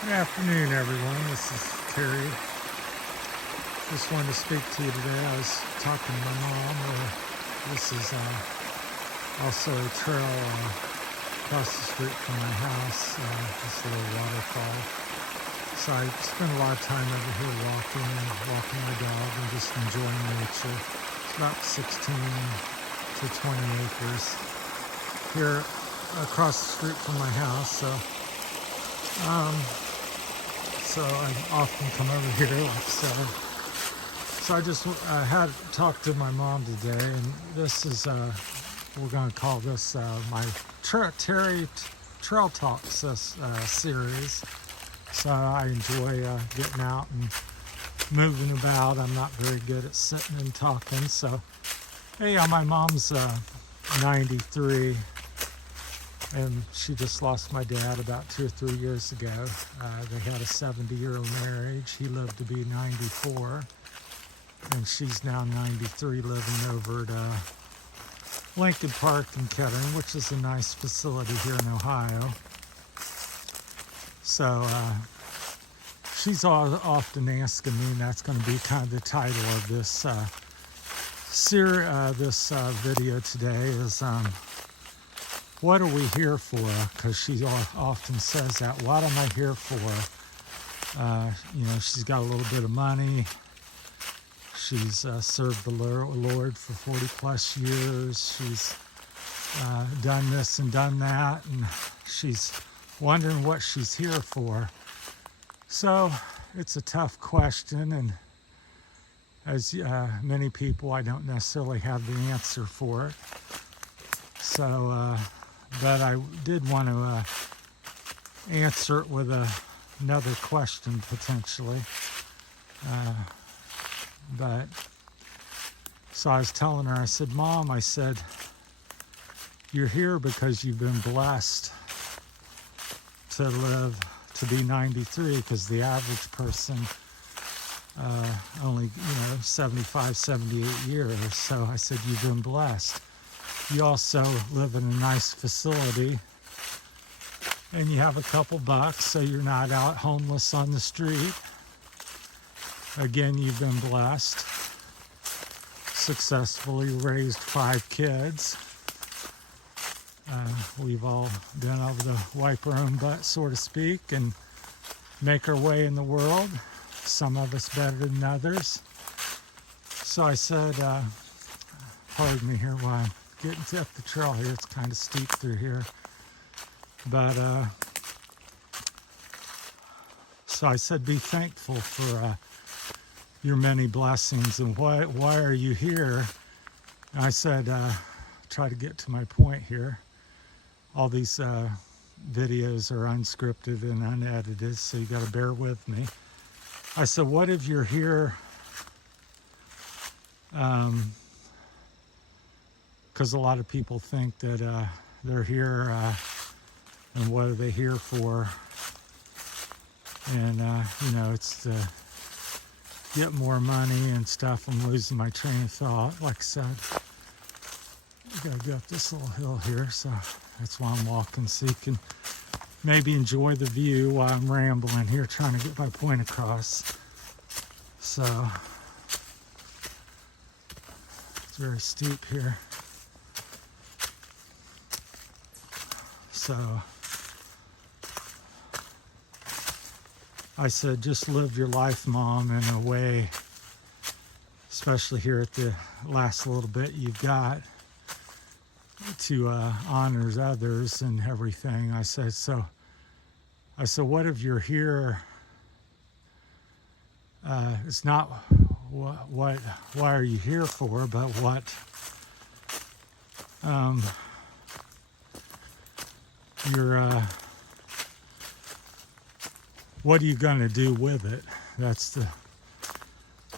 Good afternoon, everyone. This is Terry. Just wanted to speak to you today. I was talking to my mom. This is also a trail across the street from my house, this little waterfall. So I spend a lot of time over here walking my dog and just enjoying nature. It's about 16 to 20 acres here across the street from my house. So I often come over here, like I said. So I just had talked to my mom today, and this is, we're going to call this my Terry Trail Talks series. So I enjoy getting out and moving about. I'm not very good at sitting and talking. So, hey, my mom's 93. And she just lost my dad about 2 or 3 years ago. They had a 70-year marriage. He lived to be 94. And she's now 93, living over at Lincoln Park in Kettering, which is a nice facility here in Ohio. So she's often asking me, and that's going to be kind of the title of this video today, is what are we here for? Because she often says that. What am I here for? She's got a little bit of money. She's served the Lord for 40 plus years. She's done this and done that, and she's wondering what she's here for. So it's a tough question, and as many people, I don't necessarily have the answer for it. So, but I did want to answer it with another question potentially. So I was telling her, I said, Mom, I said, you're here because you've been blessed to live to be 93, because the average person only, 75, 78 years. So I said, you've been blessed. You also live in a nice facility, and you have a couple bucks, so you're not out homeless on the street. Again, you've been blessed. Successfully raised 5 kids. We've all been able to wipe our own butt, so to speak, and make our way in the world. Some of us better than others. So I said, pardon me here while I'm getting up the trail here. It's kind of steep through here. But, so I said, be thankful for your many blessings, and why are you here? And I said, try to get to my point here. All these videos are unscripted and unedited, so you got to bear with me. I said, what if you're here? Because a lot of people think that they're here, and what are they here for? And it's to get more money and stuff. I'm losing my train of thought. Like I said, I gotta go up this little hill here, so that's why I'm walking, so you can maybe enjoy the view while I'm rambling here, trying to get my point across. So it's very steep here. So I said, just live your life, Mom, in a way, especially here at the last little bit you've got, to honor others and everything. I said, what if you're here? It's not why are you here for, but what what are you going to do with it? That's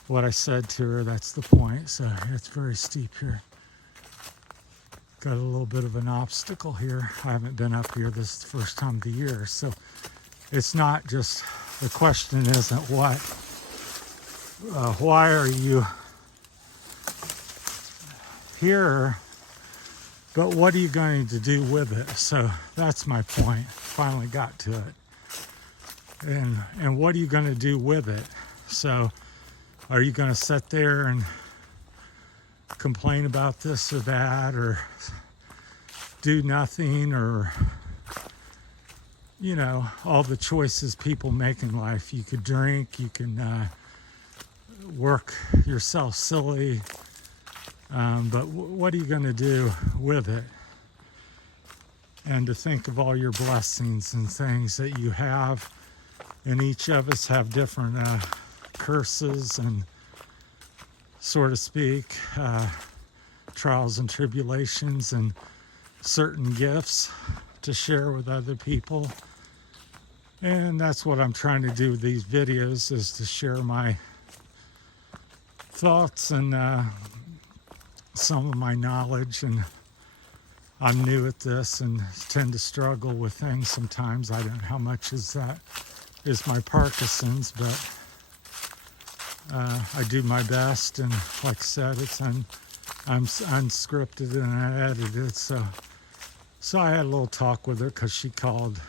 what I said to her. That's the point. So it's very steep here. Got a little bit of an obstacle here. I haven't been up here. This is the first time of the year. So it's not just, the question isn't why are you here, but what are you going to do with it? So that's my point. Finally got to it. and what are you going to do with it? So are you going to sit there and complain about this or that, or do nothing, or all the choices people make in life? You could drink, you can work yourself silly, but what are you going to do with it? And to think of all your blessings and things that you have, and each of us have different curses and, so to speak, trials and tribulations, and certain gifts to share with other people. And that's what I'm trying to do with these videos, is to share my thoughts and some of my knowledge. And I'm new at this and tend to struggle with things sometimes. I don't know how much is my Parkinson's, but I do my best. And like I said, I'm unscripted and unedited. So I had a little talk with her, because she called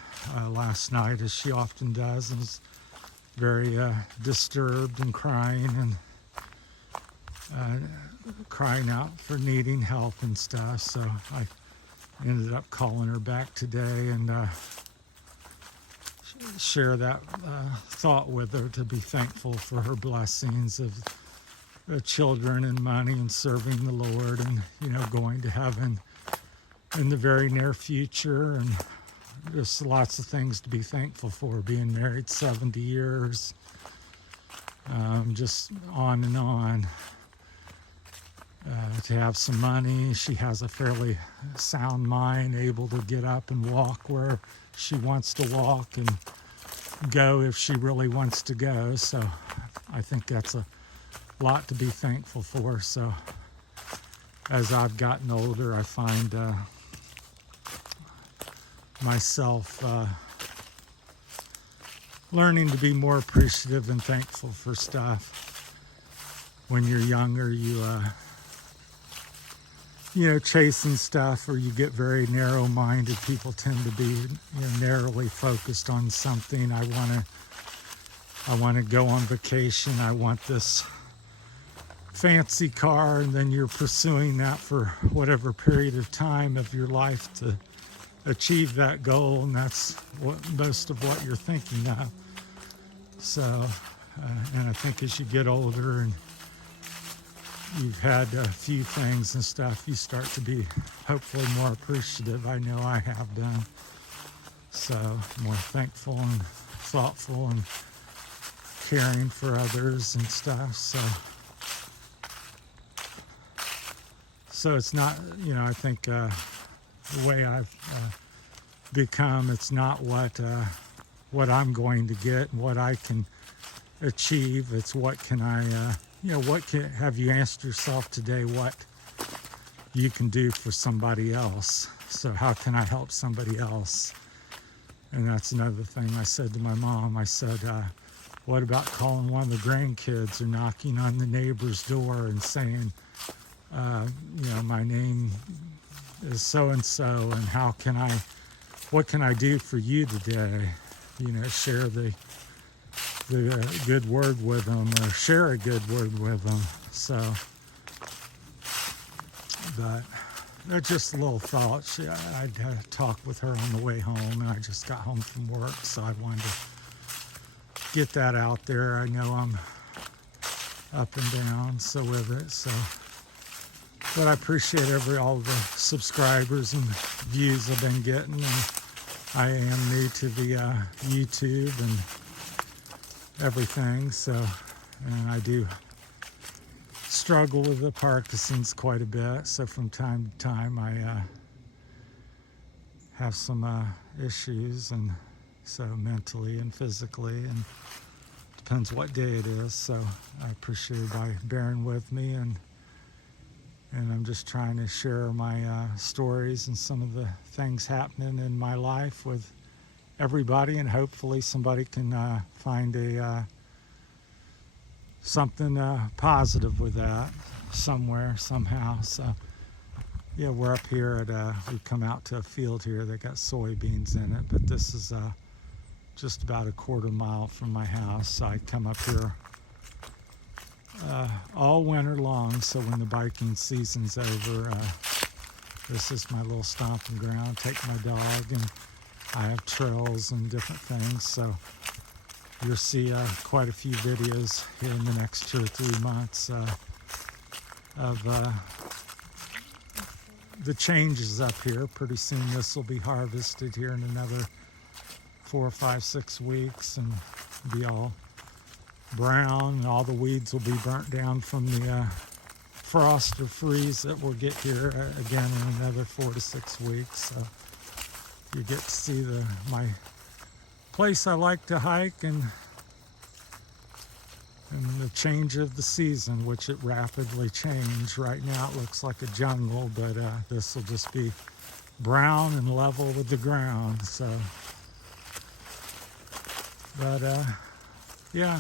last night, as she often does, and was very disturbed and crying, and crying out for needing help and stuff. So I ended up calling her back today and share that thought with her, to be thankful for her blessings of children and money and serving the Lord, and going to heaven in the very near future, and just lots of things to be thankful for. Being married 70 years, just on and on. To have some money. She has a fairly sound mind, able to get up and walk where she wants to walk, and go if she really wants to go. So I think that's a lot to be thankful for. So as I've gotten older, I find myself learning to be more appreciative and thankful for stuff. When you're younger, chasing stuff, or you get very narrow-minded. People tend to be narrowly focused on something. I want to go on vacation. I want this fancy car, and then you're pursuing that for whatever period of time of your life to achieve that goal, and that's most of what you're thinking of. So, and I think as you get older and you've had a few things and stuff, you start to be hopefully more appreciative. I know I have done. So more thankful and thoughtful and caring for others and stuff. So it's not, I think the way I've become, it's not what I'm going to get and what I can achieve. It's what can I have you asked yourself today what you can do for somebody else? So how can I help somebody else? And that's another thing I said to my mom. I said, what about calling one of the grandkids, or knocking on the neighbor's door and saying, my name is so-and-so, and what can I do for you today? Share the good word with them, or share a good word with them. So, but they're just little thoughts. I had a talk with her on the way home, and I just got home from work, so I wanted to get that out there. I know I'm up and down with it. So, but I appreciate all the subscribers and views I've been getting. And I am new to the YouTube and everything, and I do struggle with the Parkinson's quite a bit, so from time to time I have some issues, and so mentally and physically, and depends what day it is. So I appreciate everybody bearing with me, and I'm just trying to share my stories and some of the things happening in my life with everybody, and hopefully somebody can find something positive with that somewhere, somehow. So yeah, we're up here at we come out to a field here that got soybeans in it, but this is just about a quarter mile from my house. So I come up here all winter long, so when the biking season's over, this is my little stomping ground. Take my dog, and I have trails and different things, so you'll see quite a few videos here in the next 2 or 3 months of the changes up here. Pretty soon this will be harvested here in another 4, 5, 6 weeks and be all brown, and all the weeds will be burnt down from the frost or freeze that we'll get here again in another 4 to 6 weeks. So you get to see my place I like to hike, and the change of the season, which it rapidly changed. Right now it looks like a jungle, but this will just be brown and level with the ground. So, but yeah,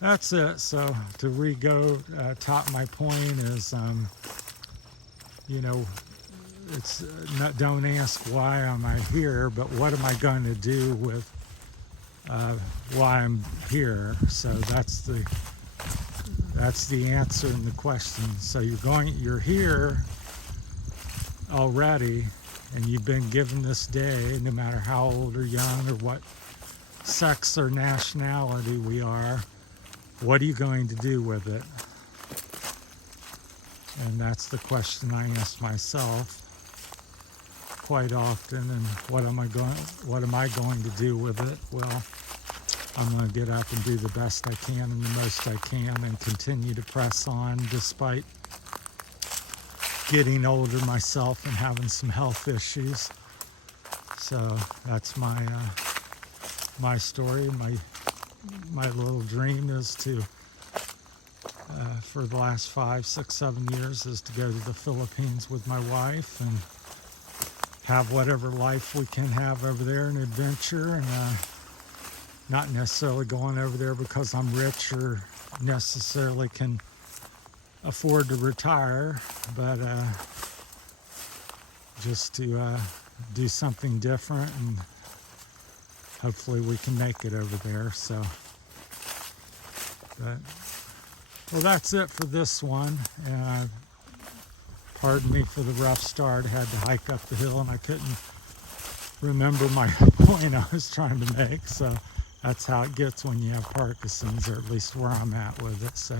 that's it. So to top my point is, you know, it's not, don't ask why am I here, but what am I going to do with why I'm here. So that's the answer in the question. So you're here already, and you've been given this day, no matter how old or young or what sex or nationality we are. What are you going to do with it? And that's the question I ask myself quite often. And what am I going to do with it? Well, I'm going to get up and do the best I can and the most I can, and continue to press on despite getting older myself and having some health issues. So that's my story. My little dream is to, for the last 5, 6, 7 years, is to go to the Philippines with my wife and have whatever life we can have over there, an adventure, and not necessarily going over there because I'm rich or necessarily can afford to retire, but just to do something different, and hopefully we can make it over there. So, but, well, that's it for this one. And pardon me for the rough start. I had to hike up the hill and I couldn't remember my point I was trying to make. So that's how it gets when you have Parkinson's, or at least where I'm at with it. So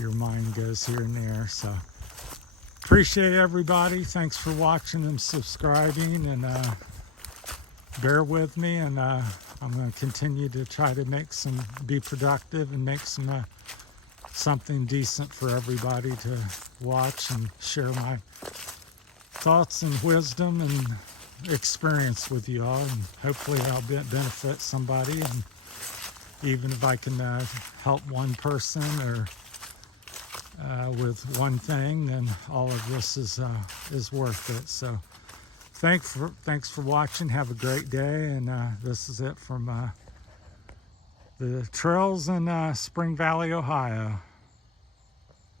your mind goes here and there. So appreciate everybody. Thanks for watching and subscribing, and bear with me. And I'm going to continue to try to be productive and make something decent for everybody to watch, and share my thoughts and wisdom and experience with you all, and hopefully I'll benefit somebody. And even if I can help one person or with one thing, then all of this is worth it. So thanks for watching. Have a great day, and this is it from the trails in Spring Valley, Ohio.